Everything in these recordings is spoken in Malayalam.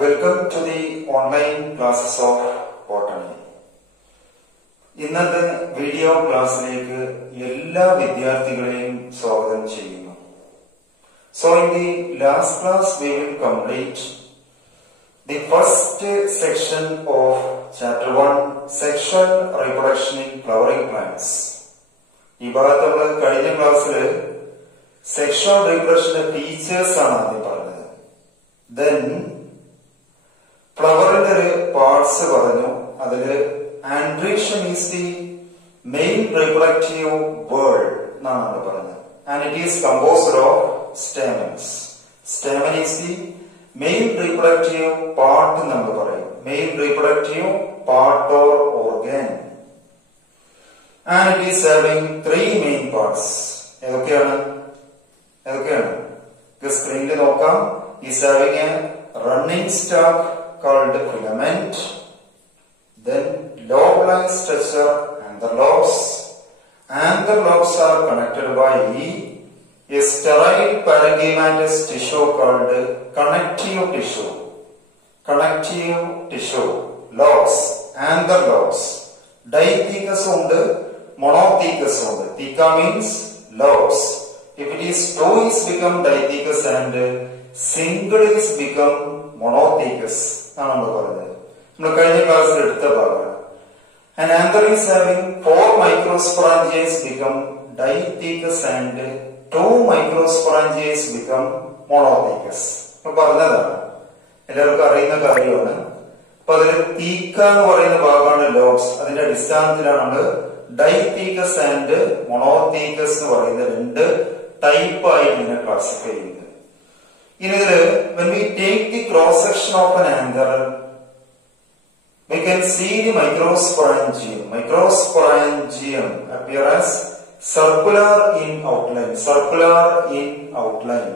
Welcome to the online classes of botany. ഇന്നത്തെ വീഡിയോ ക്ലാസ്സിലേക്ക് എല്ലാ വിദ്യാർത്ഥികളെയും സ്വാഗതം ചെയ്യുന്നു. So in the last class we will complete the first section of chapter 1, sexual reproduction in flowering plants. ഈ ഭാഗത്ത് നമ്മൾ കഴിഞ്ഞ ക്ലാസ്സിൽ സെക്ഷൽ റീപ്രൊഡക്ഷന്റെ ഫീച്ചേഴ്സ് ആണ് ആദ്യം പറഞ്ഞത്. Then ഫ്ലവറിന്റെ ഒരു പാർട്സ് പറഞ്ഞു. അതില് androecium is the main reproductive world എന്നാണ് നമ്മൾ പറഞ്ഞത്. And it is composed of stamens. Stamen is the main reproductive part നമ്മൾ പറയും. Main reproductive part or organ. And it is having three main parts. ഏതൊക്കെയാണ്? സ്ക്രീനിൽ നോക്കാം. Is having a running stalk called filament. Then lobe-like structure and the lobes. And the lobes are connected by a sterile parenchymatous tissue called connective tissue. Connective tissue. Lobes. And the lobes. Dithecous ഉണ്ട്, monothecous ഉണ്ട്. Theca means lobes. If it is two is become dithecous and single is become monothecous. ആണ് നമ്മൾ പറഞ്ഞത്. നമ്മൾ കഴിഞ്ഞ ക്ലാസ്സിൽ എടുത്ത ഭാഗമാണ്. An anther is having 4 microsporangias become dithecous and 2 microsporangias become monothecous. പറഞ്ഞതാണ്, എല്ലാവർക്കും അറിയുന്ന കാര്യമാണ്. അപ്പൊ അതിൽ തീക്ക എന്ന് പറയുന്ന ഭാഗമാണ് ലോബ്സ്. അതിന്റെ അടിസ്ഥാനത്തിലാണ് നമ്മൾ ഡൈത്തീക്കസ് ആൻഡ് മൊണോത്തീക്കസ് എന്ന് പറയുന്ന രണ്ട് ടൈപ്പ് ആയിട്ട് ഇതിനെ ക്ലാസിഫൈ ചെയ്യുന്നത്. ഇനി ഇതില് when we take the cross section of an anther, we can see the microsporangium. Microsporangium appear as circular in outline. Circular in outline.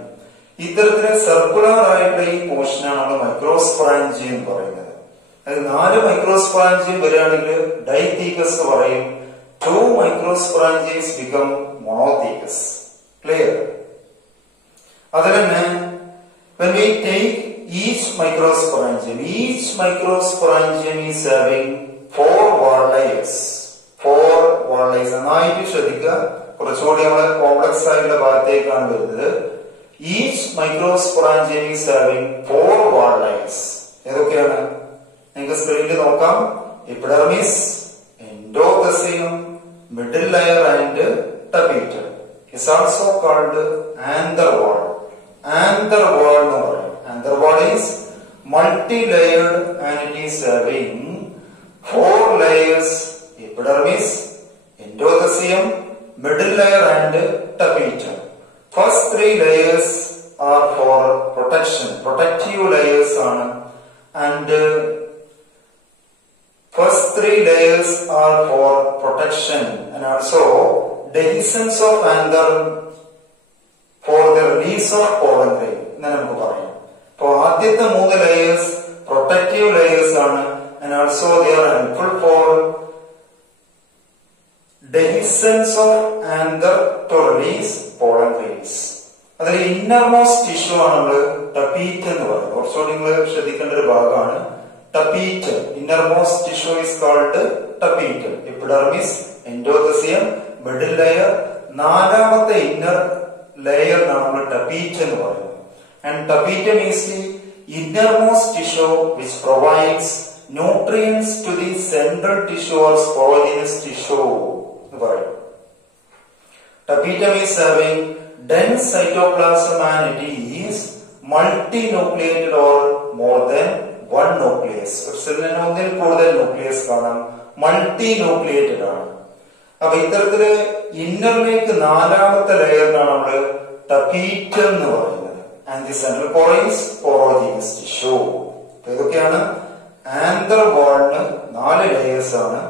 ഇത്തരത്തില് സർക്കുലർ ആയിട്ടുള്ള ഈ പോർഷനാണ് നമ്മൾ മൈക്രോസ്പൊറാഞ്ചിയം എന്ന് പറയുന്നത്. അത് 4 മൈക്രോസ്പൊറാഞ്ചിയം വരികയാണെങ്കിൽ ഡൈത്തീക്കസ് എന്ന് പറയും. 2 microsporangias become monothecous. Clear? അതിൽ തന്നെ when we take each microsporangium is having 4 wall layers. 4 wall layers. നന്നായിട്ട് ശ്രദ്ധിക്കുക, കുറച്ചുകൂടി നമ്മളെ കോംപ്ലക്സ് ആയിട്ടുള്ള ഭാഗത്തേക്കാണ് വരുന്നത്. Each microsporangium is having 4 wall layers. ഏതൊക്കെയാണ്? നിങ്ങൾക്ക് സ്ക്രീനിൽ നോക്കാം. Epidermis, endothecium, middle layer and tapetum. Is also called anther wall. Anther wall എന്ന് പറയും. Anther wall is multi-layered and it is having 4 layers: epidermis, endothelium, middle layer and tapetum. First 3 layers are for protection. Protective layers ആണ്. And first 3 layers are for protection and also dehiscence of anther for the release of pollen grain എന്ന് നമുക്ക് പറയാം. അപ്പോൾ ആദ്യത്തെ 3 layers protective layers ആണ് and also they are helpful for dehiscence of anther to release pollen grains. അതിൽ innermost tissue ആണ് നമ്മൾ tapetum എന്ന് പറയുന്നത്. കുറച്ചുകൂടി നിങ്ങൾ ശ്രദ്ധിക്കേണ്ട ഒരു ഭാഗമാണ് tapetum. Innermost tissue is called tapetum. Epidermis, endothelium, middle layer. നാലാമത്തെ inner layer നമ്മൾ tapetum എന്ന് പറയുന്നത്. And tapetum is the innermost tissue which provides nutrients to the central tissue or sporogenous tissue എന്ന് പറയും. Tapetum is having dense cytoplasm and it is multinucleated or more than 1 nucleus. ഒരു സെല്ലിന് ഒന്നിൽ കൂടുതൽ ന്യൂക്ലിയസ് കാണാം. മൾട്ടിന്യൂക്ലിയേറ്റഡ് ആണ്. അപ്പൊ ഇത്തരത്തില് ഇന്നറിലേക്ക് 4ാമത്തെ ലെയറിനാണ് നമ്മള് tapetum എന്ന് പറയുന്നത്. And the central core is sporogenous tissue. ഇതൊക്കെയാണ് ആന്തർ വാളിന് 4 ലേയേഴ്സ് ആണ്.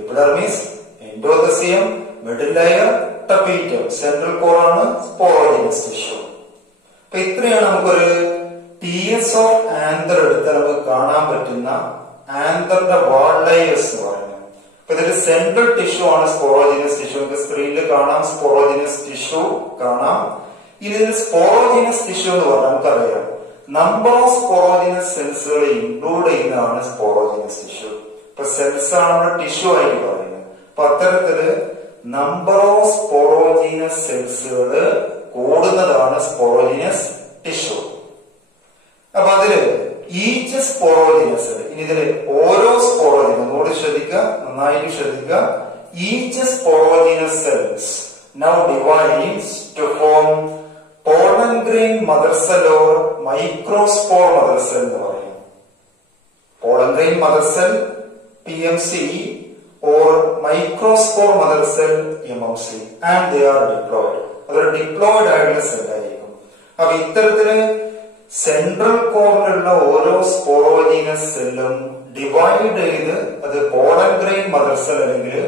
Epidermis, endothecium, middle layer, tapetum. Central core ആണ് sporogenous tissue. അപ്പൊ ഇത്രയാണ് നമുക്കൊരു TS ഓഫ് ആന്തർ എടുത്താൽ നമുക്ക് കാണാൻ പറ്റുന്ന ആന്തറിന്റെ വാൾ ലേയേഴ്സ് എന്ന് പറയുന്നത്. അപ്പൊ ഇതിൽ സെൻട്രൽ ടിഷ്യൂ ആണ് സ്പോറോജിനസ് ടിഷ്യൂ. സ്ക്രീനിൽ കാണാം, സ്പോറോജിനസ് ടിഷ്യൂ കാണാം. ഇതിൽ സ്പോറോജിനസ് ടിഷ്യൂ എന്ന് പറഞ്ഞാൽ നമുക്കറിയാം നമ്പർ ഓഫ് സ്പോറോജിനസ് സെൽസുകൾ ഇൻക്ലൂഡ് ചെയ്യുന്നതാണ് സ്പോറോജിനസ് ടിഷ്യൂ. ഇപ്പൊ സെൽസ് ആണ് നമ്മൾ ടിഷ്യൂ ആയിട്ട് പറയുന്നത്. അപ്പൊ അത്തരത്തില് നമ്പർ ഓഫ് സ്പോറോജിനസ് സെൽസുകൾ കൂടുന്നതാണ് സ്പോറോജിനസ് ടിഷ്യൂ. അപ്പൊ അതില് ഈച്ച് സ്പോറോജിനസ്, ഇനി ഇതില് ഓരോ സ്പോറോജിനസ് ഒന്നുകൂടി ശ്രദ്ധിക്കുക, നന്നായിട്ട് ശ്രദ്ധിക്കുക. Each sporogenous cells now divides to form pollen grain mother cell or microspore mother cell എന്ന് പറയും. pollen grain mother cell PMC or microspore mother cell MMC and they are diploid. അതൊരു ഡിപ്ലോയിഡ് ആയിട്ടുള്ള സെൽ ആയിരിക്കും. അപ്പൊ ഇത്തരത്തില് സെൻട്രൽ കോറിലുള്ള ഓരോ സ്പോറോജീനസ് സെല്ലും ഡിവൈഡ് ചെയ്ത് അത് പോളൻ ഗ്രെയിൻ മദർ സെൽ അല്ലെങ്കിൽ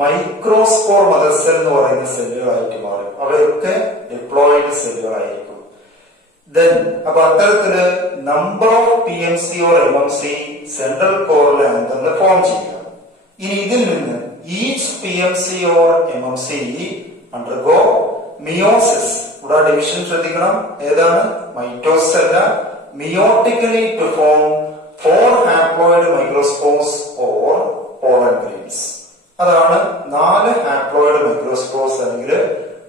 മൈക്രോസ്പോർ മദർ സെൽ എന്ന് പറയുന്ന സെല്ലുകളായിട്ട് മാറും. അവയൊക്കെ ഡിപ്ലോയിഡ് സെല്ലുകളായിരിക്കും. ദെൻ അപ്പൊ അത്തരത്തില് number of PMC or MMC central കോറിലാണ് തന്നെ ഫോം ചെയ്യുക. ഇനി ഇതിൽ നിന്ന് each PMC or MMC undergo meiosis. ഇവിടെ ഡിവിഷൻ ശ്രദ്ധിക്കണം, ഏതാണ്? മൈറ്റോസിസ് അല്ല, meiotically to form 4 haploid microspores or pollen grains. അതാണ് 4 ഹാപ്ലോയിഡ് മൈക്രോസ്പോർസ് അല്ലെങ്കിൽ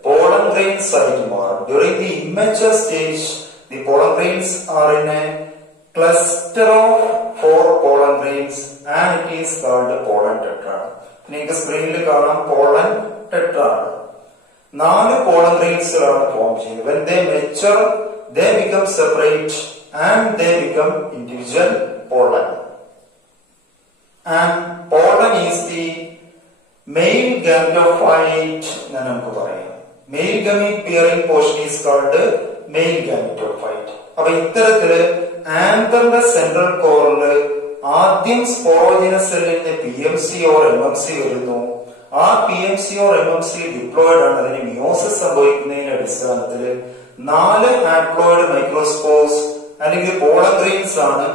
പോളൻ ഗ്രെയിൻസ് ആയിട്ട് മാറും. During the immature stage the pollen grains are in a cluster of 4 pollen grains and it is called pollen tetrad. നിങ്ങൾക്ക് സ്ക്രീനിൽ കാണാം പോളൻ ടെട്രാഡ്. 4 പോളൻ ഗ്രെയിൻസുകളാണ് ഫോം ചെയ്യുന്നത്. When they mature, they become separate and they become individual pollen. And pollen is the male gametophyte എന്ന് നമുക്ക് പറയാം. Male gamete bearing portion is called male gametophyte. അപ്പൊ ഇത്തരത്തില് ആന്തറിന്റെ സെൻട്രൽ കോറില് ആദ്യം സ്പോറോജിനസ് സെല്ലിന്റെ PMC ഓർ MMC വരുന്നു. ആ PMC ഓർ MMC ഡിപ്ലോയിഡ് ആണ്. അതിന് മിയോസിസ് സംഭവിക്കുന്നതിന്റെ അടിസ്ഥാനത്തില് 4 ഹാപ്ലോയിഡ് മൈക്രോസ്പോർസ് അല്ലെങ്കിൽ പോളൻ ഗ്രെയിൻസ് ആണ്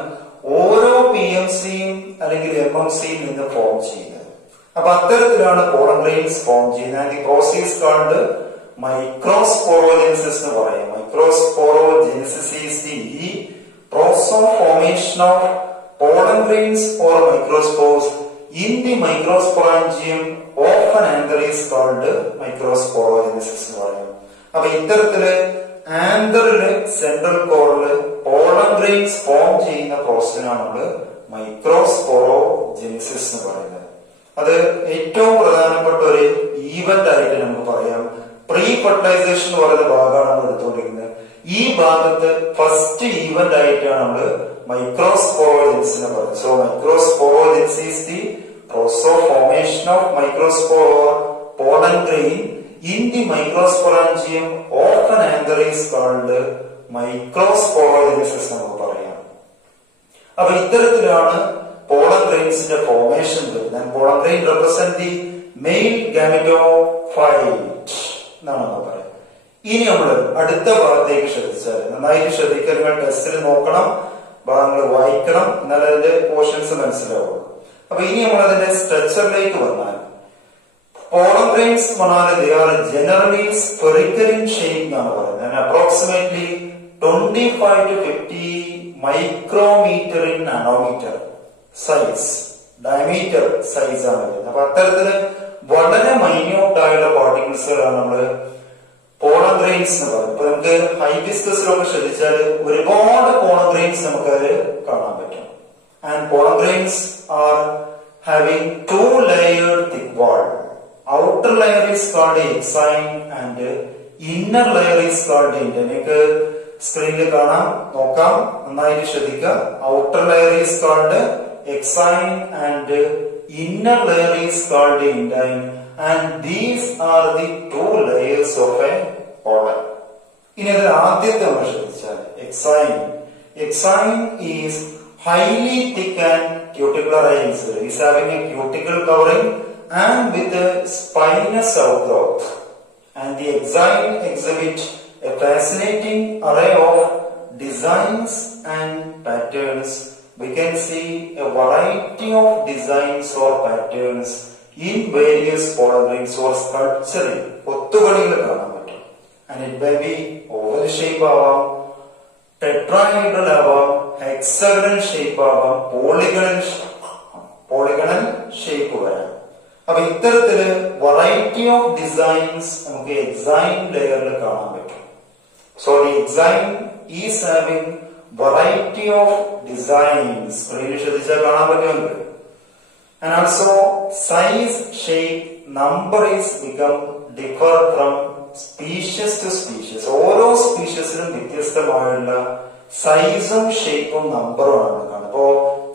ഓരോ PMCയും അല്ലെങ്കിൽ MMCയിൽ നിന്ന് ഫോം ചെയ്യുന്നത്. അപ്പൊ അത്തരത്തിലാണ് പോളൻ ഗ്രെയിൻസ് ഫോം ചെയ്യുന്നത്. ഈ പ്രോസസ് കാൾഡ് മൈക്രോസ്പോറോജെനിസിസ് എന്ന് പറയും. Microsporogenesis is the process of formation of pollen grains or microspores in the microsporangium of an anther is called microsporogenesis എന്ന് പറയും. അപ്പൊ ഇത്തരത്തില് ആന്തറില് സെൻട്രൽ കോറില് പോളൻ ഗ്രെയിൻസ് ഫോം ചെയ്യുന്ന പ്രോസസ്സിനാണ് നമ്മൾ മൈക്രോസ്പോറോജെനിസിസ് എന്ന് പറയുന്നത്. അത് ഏറ്റവും പ്രധാനപ്പെട്ട ഒരു ഈവന്റ് ആയിട്ട് നമുക്ക് പറയാം. പ്രീ ഫെർട്ടിലൈസേഷൻ എന്ന് പറയുന്ന ഭാഗമാണ് നമ്മൾ എടുത്തുകൊണ്ടിരിക്കുന്നത്. ഈ ഭാഗത്ത് ഫസ്റ്റ് ഈവന്റ് ആയിട്ടാണ് നമ്മൾ മൈക്രോസ്പോറോജെനിസിനെ പറയുന്നത്. So microsporogenesis is the process of formation of microspore or pollen grain in the microsporangium of an anther is called microsporogenesis എന്ന് പറയാം. അപ്പൊ ഇത്തരത്തിലാണ് പോളൻ ഗ്രെയിൻസിന്റെ ഫോർമേഷൻ വരുന്നത്. Pollen grain represent the male gametophyte എന്നാണ് നമ്മൾ പറയാം. ഇനി നമ്മൾ അടുത്ത ഭാഗത്തേക്ക് ശ്രദ്ധിച്ചാൽ നന്നായിട്ട് ശ്രദ്ധിക്കാൻ ടെസ്റ്റിൽ നോക്കണം, ഭാഗങ്ങൾ വായിക്കണം, എന്നാൽ അതിന്റെ പോർഷൻസ് മനസ്സിലാവുള്ളൂ. അപ്പൊ ഇനി നമ്മൾ അതിന്റെ സ്ട്രക്ചറിലേക്ക് വന്നാൽ പോളൻ ഗ്രെയിൻസ് പറഞ്ഞാൽ they are generally spherical in shape എന്നാണ് പറയുന്നത്. And approximately 25 to 50 micrometer in nanometer size, diameter size ആണ് വരുന്നത്. അപ്പൊ അത്തരത്തില് വളരെ മൈന്യൂട്ട് ആയുള്ള പാർട്ടിക്കിൾസുകളാണ് നമ്മള് പോളൻ ഗ്രെയിൻസ് എന്ന് പറയുന്നത്. ഇപ്പൊ നമുക്ക് ഹൈബിസ്കസിലൊക്കെ ശ്രദ്ധിച്ചാൽ ഒരുപാട് പോളൻ ഗ്രെയിൻസ് നമുക്ക് അതിൽ കാണാൻ പറ്റും. And pollen grains are having 2 layered thick wall. Outer layer is called exine and inner layer is called indent. നിങ്ങൾക്ക് സ്ക്രീനിൽ കാണാം, നോക്കാം, നന്നായിട്ട് ശ്രദ്ധിക്കുക. Outer layer is called exine and inner layer is called indent. And these are the 2 layers of a pollen. ഇനി അത് ആദ്യത്തെ നമ്മൾ ശ്രദ്ധിച്ചാൽ exine is highly thick and cuticularized. It is having a cuticle covering and with a spinous outgrowth. And the exine exhibit a fascinating array of designs and patterns. We can see a variety of designs or patterns in various pollen grains or sculpturing. ഒത്തുകളികൾ കാണാൻ പറ്റും. And it may be oval shape ആവാം, ടെട്രാഹൈഡ്രൽ ആവാം, ഹെക്സഗണൽ ഷേപ്പ് ആവാം, പോളിഗണൽ ഷേപ്പ് വരാം. അപ്പൊ ഇത്തരത്തില് വെറൈറ്റി ഓഫ് ഡിസൈൻസ് നമുക്ക് എക്സൈൻ ലെയറിൽ കാണാൻ പറ്റും. So the exine is having variety of designs. സ്ക്രീനിൽ ശ്രദ്ധിച്ചാൽ കാണാൻ പറ്റുമല്ലോ. And also size, shape, number is become differ from species to species. ഓരോ സ്പീഷ്യസിനും വ്യത്യസ്തമായുള്ള സൈസും ഷേപ്പും നമ്പറും ആണ് കാണുന്നത്. അപ്പോ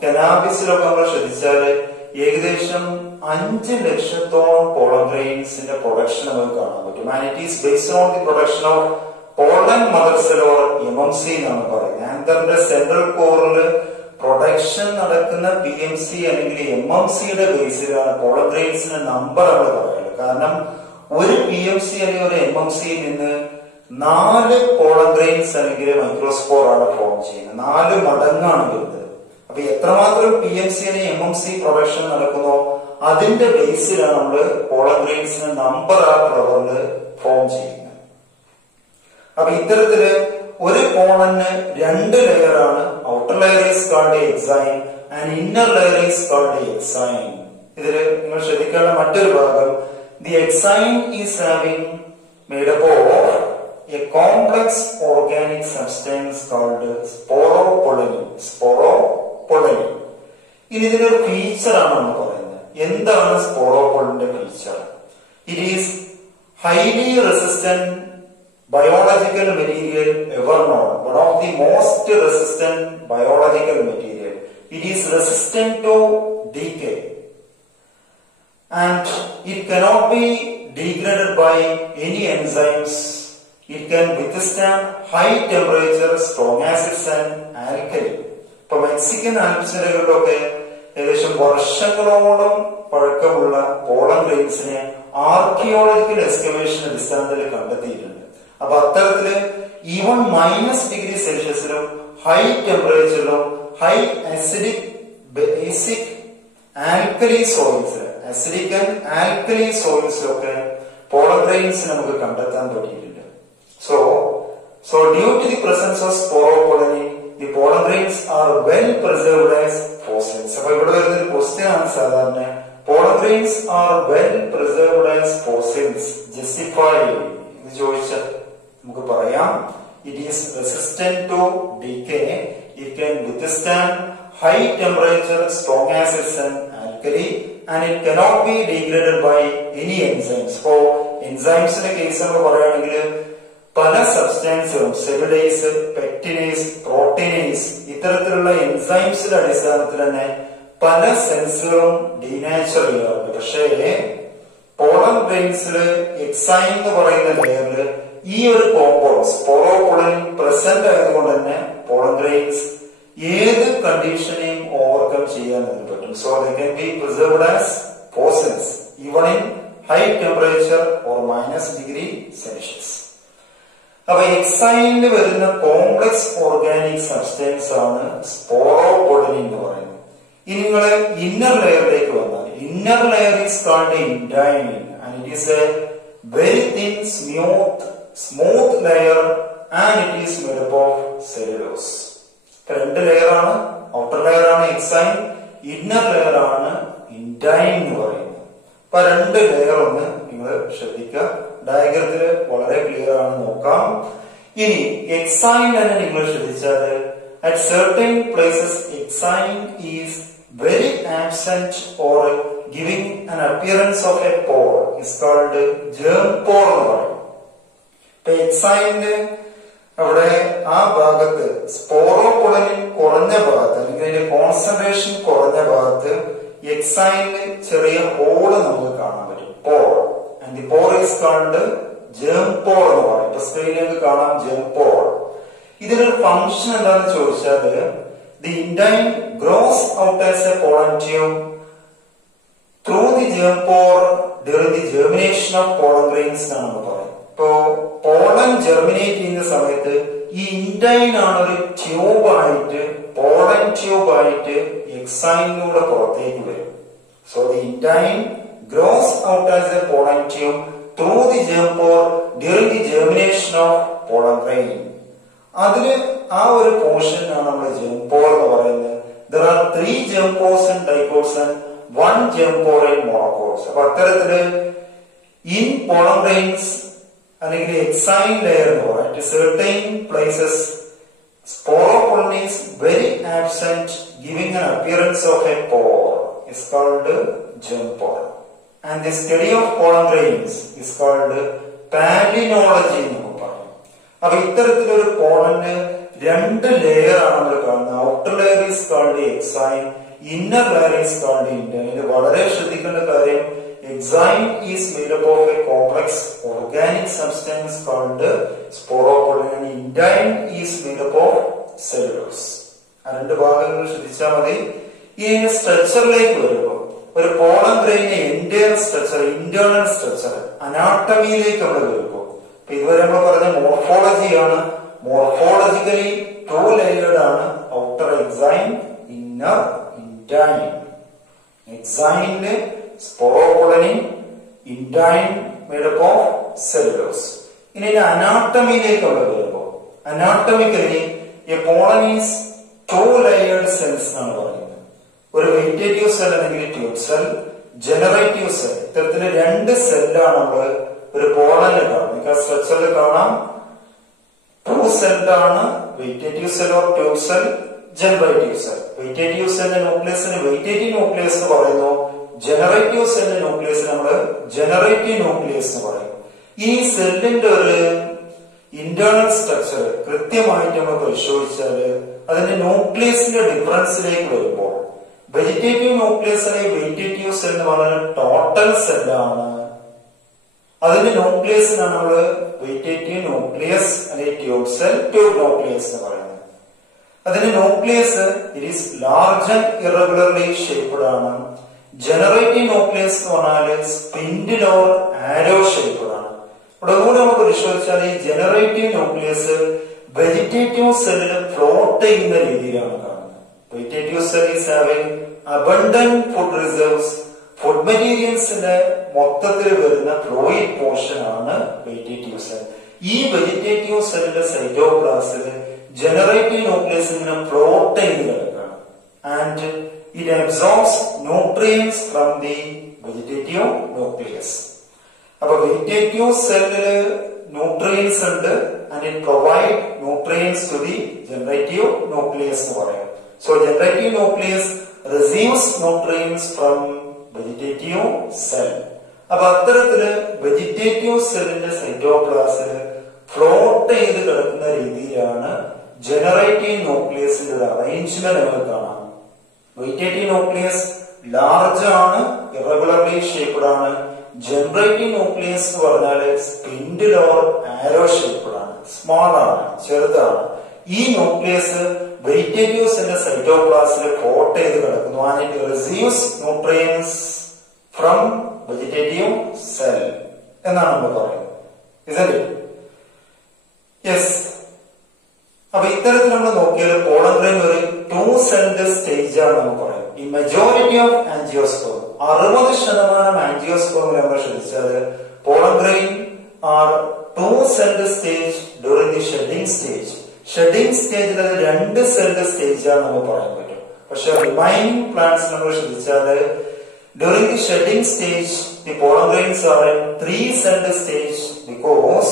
കനാബിസിലൊക്കെ നമ്മൾ ശ്രദ്ധിച്ചാല് ഏകദേശം 5 ലക്ഷത്തോളം പോളൻ ഗ്രെയിൻസിന്റെ പ്രൊഡക്ഷൻ നമുക്ക് കാണാൻ പറ്റും. And it is based on the production of pollen mother cell or MMC എന്നാണ് പറയുന്നത്. ആന്തറിന്റെ സെൻട്രൽ കോറിൽ പ്രൊഡക്ഷൻ നടക്കുന്ന PMC അല്ലെങ്കിൽ MMCയുടെ ബേസിലാണ് പോളൻ ഗ്രെയിൻസിന്റെ നമ്പർ നമ്മൾ പറയുന്നത്. കാരണം ഒരു PMC അല്ലെങ്കിൽ ഒരു MMCയിൽ നിന്ന് 4 പോളൻ ഗ്രെയിൻസ് അല്ലെങ്കിൽ മൈക്രോസ്പോർ ആണ് ഫോം ചെയ്യുന്നത്. 4 മടങ്ങാണ് വരുന്നത്. അപ്പൊ എത്രമാത്രം PMC അല്ലെങ്കിൽ MMC പ്രൊഡക്ഷൻ നടക്കുന്നോ അതിന്റെ ബേസിലാണ് നമ്മൾ പോളൻ ഗ്രെയിൻസിന്റെ നമ്പർ ആ ഫ്ലവറിൽ ഫോം ചെയ്യുന്നത്. അപ്പൊ ഇത്തരത്തില് ഒരു പോളന് 2 ലെയർ ആണ്. Outer layer is called exine and inner layer is called exine. ഇതിൽ നിങ്ങൾ ശ്രദ്ധിക്കേണ്ട മറ്റൊരു ഭാഗം, the exine is having made up of a complex organic substance called sporopollenin. ഇനി ഇതിനൊരു ഫീച്ചർ ആണ് നമ്മൾ പറയുന്നത്. എന്താണ് സ്പോറോപൊളിന്റെ feature? It is highly resistant biological material ever known, one of the most resistant biological material. It is resistant to decay and it cannot be degraded by any enzymes. It can withstand high temperature, strong acids and alkali. ഇപ്പൊ മെക്സിക്കൻ ആൽപ്സിലൊക്കെ ഏകദേശം വർഷങ്ങളോളം പഴക്കമുള്ള പോളൻ ഗ്രെയിൻസിനെ ആർക്കിയോളജിക്കൽ എക്സ്കവേഷൻ അടിസ്ഥാനത്തിൽ കണ്ടെത്തിയിട്ടുണ്ട്. അപ്പൊ അത്തരത്തില് ഈവൻ -°C ഹൈ ടെമ്പറേച്ചറിലും high acidic basic alkali soils, acidic and alkali സോയിൽസിലൊക്കെ പോളൻ ഗ്രെയിൻസ് നമുക്ക് കണ്ടെത്താൻ പറ്റിയിട്ടുണ്ട്. So due to the presence of sporopollenin the pollen grains are well preserved as fossils. അപ്പൊ ഇവിടെ വരുന്നൊരു ക്വസ്റ്റ്യൻ ആണ് സാധാരണ, pollen grains are well preserved as fossils, justify എന്ന് ചോദിച്ചാൽ നമുക്ക് പറയാം, it is resistant to decay, it can withstand high temperature, strong acids and alkali, and it cannot be degraded by any enzymes. For enzymes in case of പറയുകയാണെങ്കിൽ പല സബ്സ്റ്റൻസും സെല്ലുലേസ്, പെക്റ്റിനേസ്, പ്രോട്ടീനേസ് ഇത്തരത്തിലുള്ള എൻസൈംസിന്റെ അടിസ്ഥാനത്തിൽ തന്നെ പല സെൽസുകളും ഡീനാച്ചർ ചെയ്യാറുണ്ട്. പക്ഷേ പോളൻ ഗ്രെയിൻസിൽ എക്സൈൻ എന്ന് പറയുന്ന ലെയറിൽ ഈ ഒരു കോമ്പൗണ്ട് സ്പോറോപൊളനിൻ പ്രസന്റ് ആയതുകൊണ്ട് തന്നെ പോളൻ ഗ്രെയിൻസ് ഏത് കണ്ടീഷനെയും ഓവർകം ചെയ്യാൻ പറ്റും. So they can B preserved as fossils even in high temperature or -°C. അപ്പൊ എക്സൈനിൽ വരുന്ന കോംപ്ലക്സ് ഓർഗാനിക് സബ്സ്റ്റൻസ് ആണ് സ്പോറോപൊളനിൻ എന്ന് പറയുന്നത്. ഇനി നിങ്ങൾ ഇന്നർ ലെയറിലേക്ക് വന്നാൽ inner layer is called intine and it is a very thin smooth layer and it is made up of cellulose. രണ്ട് ലെയർ ആണ്. ഔട്ടർ ലെയർ ആണ് എക്സൈൻ, ഇന്നർ ലെയർ ആണ് ഇൻഡൈൻ എന്ന് പറയുന്നത്. അപ്പൊ 2 ലെയർ ഒന്ന് നിങ്ങൾ ശ്രദ്ധിക്കുക. ഡയഗ്രത്തില് വളരെ ക്ലിയർ ആണ്, നോക്കാം. ഇനി എക്സൈൻ തന്നെ നിങ്ങൾ ശ്രദ്ധിച്ചാൽ at certain places exine is very absent or giving an appearance of a pore is called germ pore എന്ന് പറയും. ഇപ്പൊ എക്സൈനിന്റെ അവിടെ ആ ഭാഗത്ത് സ്പോറോപൊളനിൻ കുറഞ്ഞ ഭാഗത്ത് അല്ലെങ്കിൽ അതിന്റെ കോൺസെൻട്രേഷൻ കുറഞ്ഞ ഭാഗത്ത് എക്സൈനിൽ ചെറിയ ഹോള് നമുക്ക് കാണാൻ പറ്റും, pore. And the pore is called germ pore എന്ന് പറയും. ഇപ്പൊ സ്ക്രീനിലേക്ക് കാണാം germ pore. ഇതിനൊരു ഫംഗ്ഷൻ എന്താണെന്ന് ചോദിച്ചാൽ the indine grows out as a pollen tube through the germ pore during the germination of pollen grains എന്നാണ് പറയുന്നത്. ഇപ്പോ പോളൻ ജെർമിനേറ്റ് ചെയ്യുന്ന സമയത്ത് ഈ ഇൻഡൈൻ ആണ് ഒരു ട്യൂബായിട്ട്, പോളൻ ട്യൂബായിട്ട് എക്സൈനിലൂടെ പുറത്തേക്ക് വരും. So the intine grows out as a pollen tube through the germ pore during the germination of pollen grain. അതില് ആ ഒരു പോർഷനാണ് നമ്മൾ germ pore എന്ന് പറയുന്നത്. There are 3 germ pores in dicots and 1 germ pore in monocots. അപ്പൊ അത്തരത്തില് in pollen grains അല്ലെങ്കിൽ exine layer എന്ന് പറയാം, at certain places sporopollen is very absent, giving an appearance of a pore. Is called germ pore. And the study of pollen grains is called palynology എന്ന് പറയും. അപ്പൊ ഇത്തരത്തിലൊരു പോളന് 2 ലെയർ ആണ് നമ്മൾ കാണുന്നത്. Outer layer is called exine, inner layer is called intine. ഇത് വളരെ ശ്രദ്ധിക്കേണ്ട കാര്യം, exine is made up of a complex organic substance called sporopollenin and intine is made up of cellulose. ആ 2 ഭാഗങ്ങൾ ശ്രദ്ധിച്ചാൽ മതി. ഇനി സ്ട്രക്ചറിലേക്ക് വരുമ്പോൾ ഒരു പോളൻ ഗ്രെയിന്റെ എൻറ്റയർ സ്ട്രക്ചർ, ഇന്റേണൽ സ്ട്രക്ചർ, അനാട്ടമിയിലേക്ക് നമ്മൾ വരുമ്പോൾ, ഇപ്പൊ ഇതുവരെ നമ്മൾ പറഞ്ഞ മോർഫോളജിയാണ്. മോർഫോളജിക്കലി 2 ലെയേർഡ് ആണ്, ഔട്ടർ എക്സൈൻ, ഇന്നർ ഇന്റൈൻ. എക്സൈനില് sporopollenin, ഇന്റൈൻ made up of cellulose. ഇനി അനാട്ടമിയിലേക്ക് നമ്മൾ വരുമ്പോൾ, അനാട്ടമിക്കലി A pollen is 2 layered cells എന്നാണ് പറയുന്നത്. ഒരു വെജിറ്റേറ്റീവ് സെൽ അല്ലെങ്കിൽ ട്യൂബ് സെൽ, ജനറേറ്റീവ് സെൽ. ഇത്തരത്തില് 2 സെല്ലാണ് നമ്മൾ ഒരു പോളനിൽ കാണുന്നത്. സ്ട്രക്ചറിൽ കാണാം 2 സെല്ലാണ് vegetative cell or tube cell, generative cell. Vegetative സെല്ലിന്റെ ന്യൂക്ലിയസിന് വെജിറ്റേറ്റീവ് ന്യൂക്ലിയസ് എന്ന് പറയുന്നു. ജനറേറ്റീവ് സെല്ലിന്റെ ന്യൂക്ലിയസിന് നമ്മൾ ജനറേറ്റീവ് ന്യൂക്ലിയസ് എന്ന് പറയും. ഈ സെല്ലിന്റെ ഒരു ഇന്റേണൽ സ്ട്രക്ചർ കൃത്യമായിട്ട് നമ്മൾ പരിശോധിച്ചാല് അതിന്റെ ന്യൂക്ലിയസിന്റെ ഡിഫറൻസിലേക്ക് വരുമ്പോൾ, വെജിറ്റേറ്റീവ് ന്യൂക്ലിയസ് അല്ലെങ്കിൽ വെജിറ്റേറ്റീവ് സെൽ എന്ന് പറയുന്നത് ടോട്ടൽ സെല്ലാണ്. അതിന്റെ ന്യൂക്ലിയസിനാണ് നമ്മൾ വെജിറ്റേറ്റീവ് ന്യൂക്ലിയസ് അല്ലെങ്കിൽ ട്യൂബ് സെൽ, ട്യൂബ് ന്യൂക്ലിയസ് എന്ന് പറയുന്നത്. അതിന്റെ nucleus it is large and irregularly shaped ആണ്. ജനറേറ്റീവ് ന്യൂക്ലിയസ് എന്ന് പറഞ്ഞാൽ സ്പിൻഡിൽ ഓർ ആരോ ഷേപ്ഡ് ആണ്. ഇവിടെ കൂടെ നമുക്ക് പരിശോധിച്ചാൽ ഈ ജനറേറ്റീവ് ന്യൂക്ലിയസ് വെജിറ്റേറ്റീവ് സെല്ലിൽ ഫ്ലോട്ട് ചെയ്യുന്ന രീതിയിലാണ് കാണുന്നത്. Vegetative cell is having abundant food reserves. Food മെറ്റീരിയൽസിന്റെ മൊത്തത്തിൽ വരുന്ന ഫ്ലൂയിഡ് പോർഷൻ ആണ് വെജിറ്റേറ്റീവ് സെൽ. ഈ വെജിറ്റേറ്റീവ് സെല്ലിന്റെ സൈറ്റോപ്ലാസിൽ ജനറേറ്റീവ് ന്യൂക്ലിയസ് ഇങ്ങനെ ഫ്ലോട്ട് ചെയ്ത് കിടക്കുകയാണ്. And it absorbs nutrients from the vegetative nucleus. അപ്പൊ വെജിറ്റേറ്റീവ് സെല്ലില് ന്യൂട്രിയൻസ് ഉണ്ട്, and it provide nutrients to the generative nucleus എന്ന് പറയും. So generative nucleus receives nutrients from vegetative cell. അപ്പൊ അത്തരത്തില് വെജിറ്റേറ്റീവ് സെല്ലിന്റെ സൈറ്റോപ്ലാസില് ഫ്ലോട്ട് ചെയ്ത് കിടക്കുന്ന രീതിയിലാണ് ജനറേറ്റീവ് ന്യൂക്ലിയസിന്റെ ഒരു അറേഞ്ച്മെന്റ് നമുക്ക് കാണാം. വെജിറ്റേറ്റീവ് ന്യൂക്ലിയസ് ലാർജ് ആണ്, ഇറഗുലർലി ഷേപ്ഡ് ആണ്. ജനറേറ്റീവ് ന്യൂക്ലിയസ് എന്ന് പറഞ്ഞാല് സ്പിൻഡിൽ ഓർ ആരോ ഷേപ്ഡ് ആണ്, സ്മാൾ ആണ്, ചെറുതാണ്. ഈ ന്യൂക്ലിയസ് വെജിറ്റേറ്റീവ് സെല്ലിന്റെ സൈറ്റോപ്ലാസിൽ ഫ്ലോട്ട് ചെയ്ത് കിടക്കുന്നു. And it receives nutrients from vegetative cell എന്നാണ് നമ്മൾ പറയുന്നത്. ഇതല്ലേ? യെസ്. അപ്പൊ ഇത്തരത്തിൽ നമ്മൾ നോക്കിയാൽ പോളൻ ഗ്രെയിൻ ഒരു 2 സെൽഡ് സ്റ്റേജ് ആണ് നമുക്ക് പറയാം. ഈ മെജോറിറ്റി ഓഫ് ആൻജിയോസ്പേം, 60% ആൻജിയോസ്പേമിൽ നമ്മൾ ശ്രദ്ധിച്ചാല് pollen grain are 2 celled stage during the shedding stage. Shedding സ്റ്റേജിൽ അത് 2 സെൽഡ് സ്റ്റേജ് ആണ് നമുക്ക് പറയാൻ പറ്റും. പക്ഷെ റിമൈനിങ് പ്ലാന്റ്സ് നമ്മൾ ശ്രദ്ധിച്ചാല് during the shedding stage the pollen grains are in 3 celled stage because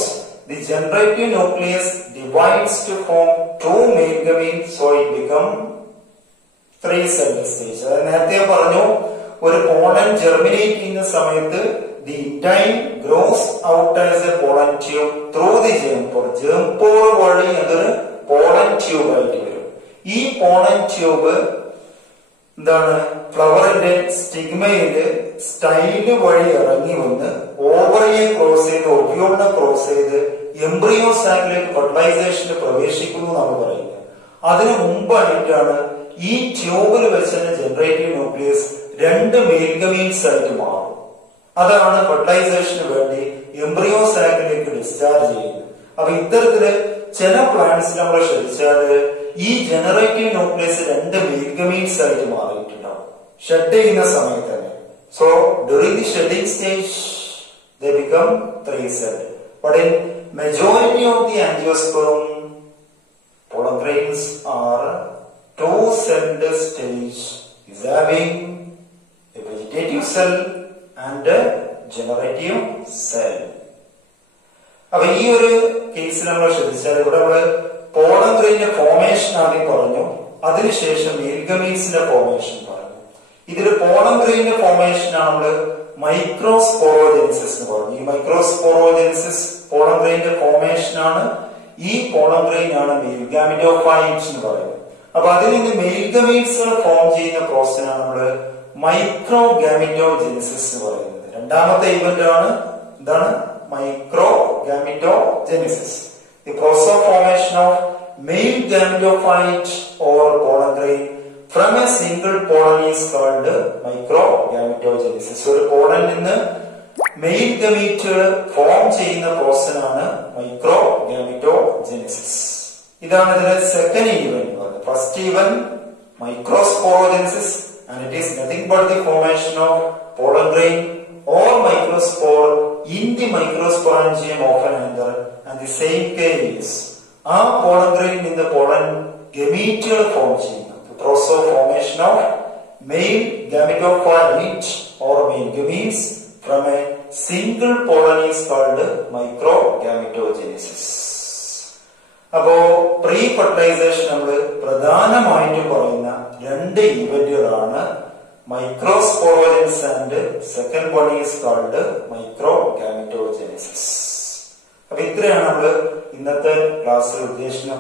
the generative nucleus divides to form 2 male gametes, so it become 3 celled stage. നേരത്തെ പറഞ്ഞു ഒരു pollen germinate ചെയ്യുന്ന സമയത്ത് the intine grows out as a pollen tube through the germ pore. germ pore വഴി അതൊരു pollen tube ആയിട്ട് വരും. ഈ pollen tube എന്താണ്, ഫ്ലവറിന്റെ സ്റ്റിഗ്മയില് സ്റ്റൈല് വഴി ഇറങ്ങി വന്ന് ഓവറിയെ ക്രോസ് ചെയ്ത് ഒബ്യൂളിനെ ക്രോസ് ചെയ്ത് എംബ്രിയോ സാക്കിലേക്ക് ഫെർട്ടിലൈസേഷന് പ്രവേശിക്കുന്നു എന്നാണ് പറയുന്നത്. അതിനു മുമ്പായിട്ടാണ് ഈ ട്യൂബിൽ വെച്ച് തന്നെ ജനറേറ്റീവ് ന്യൂക്ലിയസ് 2 മെയിൽ ഗമീറ്റ്സ് ആയിട്ട് മാറും. അതാണ് ഫെർട്ടിലൈസേഷന് വേണ്ടി എംബ്രിയോ സാക്കിലേക്ക് ഡിസ്ചാർജ് ചെയ്യുന്നത്. അപ്പൊ ഇത്തരത്തില് ചില പ്ലാന്റ്സിൽ നമ്മൾ ശ്രദ്ധിച്ചാല് ഈ ജനറേറ്റീവ് ന്യൂക്ലിയസ് 2 മെയിൽ ഗമീറ്റ്സ് ആയിട്ട് മാറിയിട്ടുണ്ടാവും ഷെഡ് ചെയ്യുന്ന സമയത്ത് തന്നെ. So during the shedding stage they become 3 celled. But in majority of the angiosperm grains are two-celled stage is having a vegetative cell and a generative cell. അപ്പൊ ഈ ഒരു കേസിൽ നമ്മൾ ശ്രദ്ധിച്ചാൽ ഇവിടെ നമ്മള് പോളൻ ഗ്രെയിന്റെ ഫോർമേഷൻ ആദ്യം പറഞ്ഞു, അതിനുശേഷം മീൽഗമീറ്റ്സിന്റെ ഫോർമേഷൻ പറഞ്ഞു. ഇതിൽ പോളൻ ഗ്രെയിന്റെ ഫോർമേഷൻ ആണ് നമ്മള് മൈക്രോസ്പോറോജെനിസിസ് എന്ന് പറഞ്ഞു. ഈ മൈക്രോസ്പോറോജെനിസിസ് പോളൻ ഗ്രെയിന്റെ ഫോർമേഷൻ ആണ്. ഈ പോളൻ ഗ്രെയിൻ ആണ് മെയിൽഗാമിറ്റോഫൈറ്റ്സ് എന്ന് പറയുന്നത്. അപ്പൊ അതിൽ നിന്ന് മെയിൽഗമീറ്റ്സുകൾ ഫോം ചെയ്യുന്ന പ്രോസസ്സിനാണ് നമ്മള് മൈക്രോഗാമിറ്റോജെനിസിസ് എന്ന് പറയുന്നത്. രണ്ടാമത്തെ ഇവന്റ് ആണ് എന്താണ്? Microgametogenesis. The process of formation of male gametophyte or pollen grain from a single pollen is called microgametogenesis. ഒരു പോളനിൽ നിന്ന് മെയിൽ ഗമീറ്റുകൾ ഫോം ചെയ്യുന്ന പ്രോസസ്സിനാണ് മൈക്രോഗാമിറ്റോജെനിസിസ്. ഇതാണ് ഇതിന്റെ സെക്കൻഡ് ഇവന്റ് പറയുന്നത്. First event microsporogenesis and it is nothing but the formation of pollen grain or microspore in the microsporangium of an anther, and the same case ആ pollen grain in the pollen gametuകൾ ഫോം ചെയ്യുന്നു. The process of formation of male gametophyte or male gametes from a single pollen is called microgametogenesis. അപ്പോ പ്രീ ഫെർട്ടിലൈസേഷൻ നമ്മൾ പ്രധാനമായിട്ടും പറയുന്ന രണ്ട് ഇവന്റുകളാണ് microsporogenesis and second one is called microgametogenesis. അപ്പൊ ഇത്രയാണ് നമ്മൾ ഇന്നത്തെ ക്ലാസ്സിൽ ഉദ്ദേശിക്കുന്നത്.